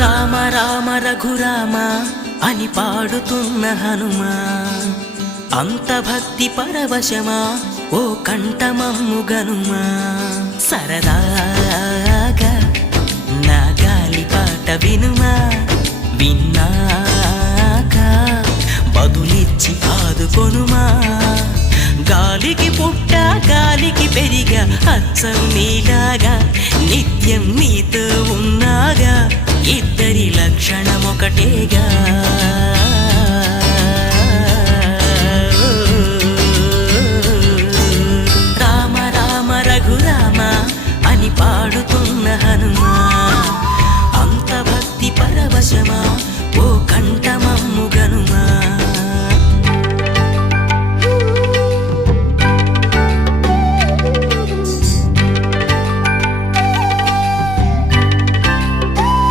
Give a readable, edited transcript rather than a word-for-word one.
రామ రామ రఘురామ అని పాడుతున్న హనుమా, అంత భక్తి పరవశమా ఓ కంఠమమ్ము గనుమా. సరదాగా నా గాలి పాట వినుమా, విన్నాక బదులిచ్చి ఆదుకొనుమా. గాలికి పుట్ట గాలికి పెరిగా అచ్చం నీలాగా, నిత్యం నీతో ఉన్నాగా, ఇద్దరి లక్షణమొకటేగా.